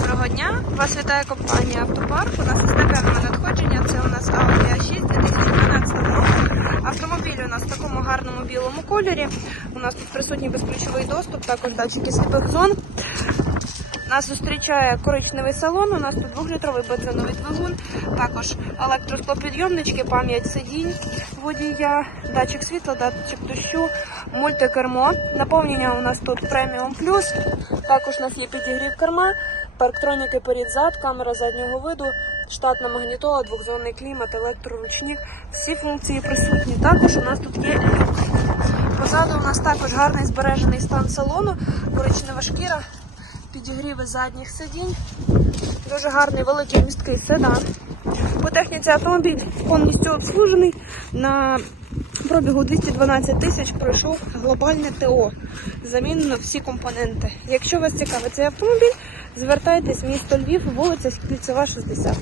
Доброго дня! Вас вітає компанія Автопарк. У нас системне надходження. Це у нас Audi A6 2012 року. Автомобіль у нас в такому гарному білому кольорі. У нас тут присутній безключовий доступ, також датчики сліпих зон. Нас зустрічає коричневий салон. У нас тут двохлітровий бензиновий двигун, також електросклопідйомнички, пам'ять сидінь водія, датчик світла, датчик дощу, мультикермо. Наповнення у нас тут преміум плюс. Також у нас є підігрів керма, парктроніки перед-зад, камера заднього виду, штатна магнітола, двохзонний клімат, електроручник. Всі функції присутні. Також у нас тут є. Позаду у нас також гарний збережений стан салону, коричнева шкіра, підігріви задніх сидінь. Дуже гарний великий місткий седан. По техніці автомобіль повністю обслужений. На пробігу 212 тисяч пройшов глобальне ТО. Замінено всі компоненти. Якщо вас цікавить цей автомобіль, звертайтесь в місто Львів, вулиця Кільцева, 60.